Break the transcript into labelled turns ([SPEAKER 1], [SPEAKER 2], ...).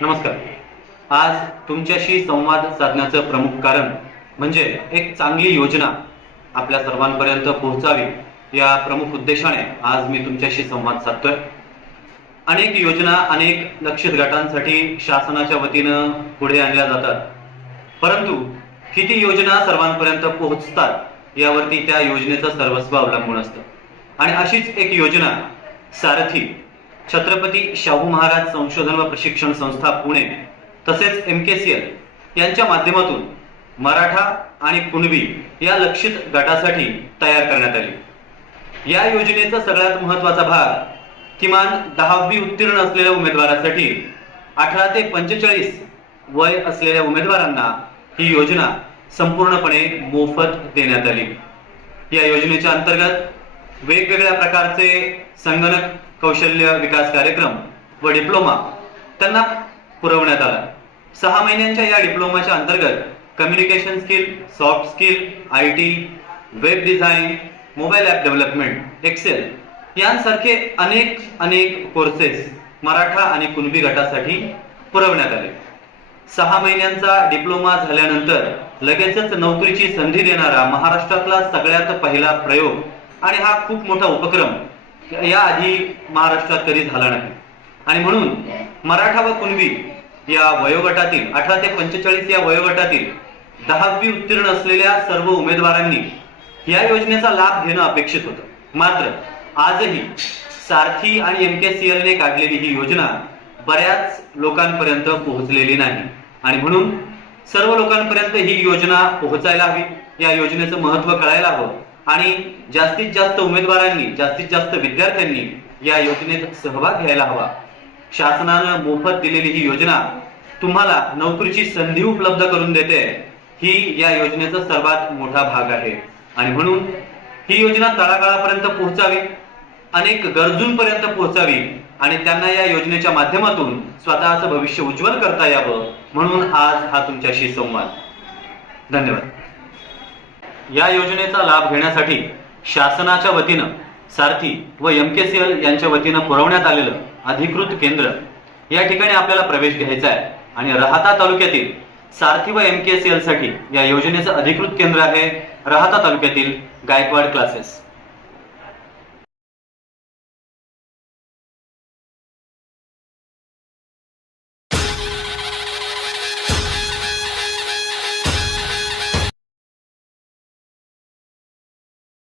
[SPEAKER 1] नमस्कार. आज तुमच्याशी संवाद साधण्याचं प्रमुख कारण म्हणजे एक चांगली योजना आपल्या सर्वांपर्यंत पोहोचावी या प्रमुख उद्देशाने आज मी तुमच्याशी संवाद साधतोय. अनेक योजना अनेक लक्षित गटांसाठी शासनाच्या वतीनं पुढे आणल्या जातात. परंतु किती योजना सर्वांपर्यंत पोहोचतात यावरती त्या योजनेचं सर्वस्व अवलंबून असतं. आणि अशीच एक योजना सारथी छत्रपती शाहू महाराज संशोधन व प्रशिक्षण संस्था पुणे तसेच एम के सी एल यांच्या माध्यमातून मराठा आणि कुणबी या लक्षित गटासाठी तयार करण्यात आली. या योजनेचा सगळ्यात महत्त्वाचा भाग किमान दहावी उत्तीर्ण असलेल्या उमेदवारासाठी अठरा ते पंचेचाळीस वय असलेल्या उमेदवारांना ही योजना संपूर्णपणे मोफत देण्यात आली. या योजनेच्या अंतर्गत वेगवेगळ्या प्रकारचे संगणक कौशल्य विकास कार्यक्रम व डिप्लोमा त्यांना पुरवण्यात आला. सहा महिन्यांच्या या डिप्लोमाच्या अंतर्गत communication skill soft skill I T web design mobile app development Excel यांसारखे अनेक अनेक कोर्सेस मराठा आणि कुणबी गटासाठी पुरवण्यात आले. सहा महिन्यांचा डिप्लोमा झाल्यानंतर लगेचच नोकरीची संधी देणारा महाराष्ट्रातला सगळ्यात पहिला प्रयोग आणि हा खूप मोठा उपक्रम याआधी महाराष्ट्रात कधी झाला नाही. आणि म्हणून मराठा व कुणबी या वयोगटातील अठरा ते पंचेचाळीस या वयोगटातील दहावी उत्तीर्ण असलेल्या सर्व उमेदवारांनी या योजनेचा लाभ घेणं अपेक्षित होतं. मात्र आजही सारथी आणि एम के सी एलने काढलेली ही योजना बऱ्याच लोकांपर्यंत पोहोचलेली नाही. आणि म्हणून सर्व लोकांपर्यंत ही योजना पोहोचायला हवी. या योजनेचं महत्त्व कळायला हवं. आणि जास्तीत जास्त उमेदवारांनी जास्तीत जास्त विद्यार्थ्यांनी या योजनेत सहभाग घ्यायला हवा. शासनानं मोफत दिलेली ही योजना तुम्हाला नोकरीची संधी उपलब्ध करून देते. ही या योजनेचा सर्वात मोठा भाग आहे. आणि म्हणून ही योजना तळागाळापर्यंत पोहोचावी अनेक गरजूंपर्यंत पोहोचावी आणि त्यांना या योजनेच्या माध्यमातून स्वतःचं भविष्य उज्ज्वल करता यावं म्हणून आज हा तुमच्याशी संवाद. धन्यवाद. या योजनेचा लाभ घेण्यासाठी शासनाच्या वतीनं सारथी व एम के सी एल यांच्या वतीनं पुरवण्यात आलेलं अधिकृत केंद्र या ठिकाणी आपल्याला प्रवेश घ्यायचा आहे. आणि राहता तालुक्यातील सारथी व एम के सी एलसाठी या योजनेचं अधिकृत केंद्र आहे राहता तालुक्यातील गायकवाड क्लासेस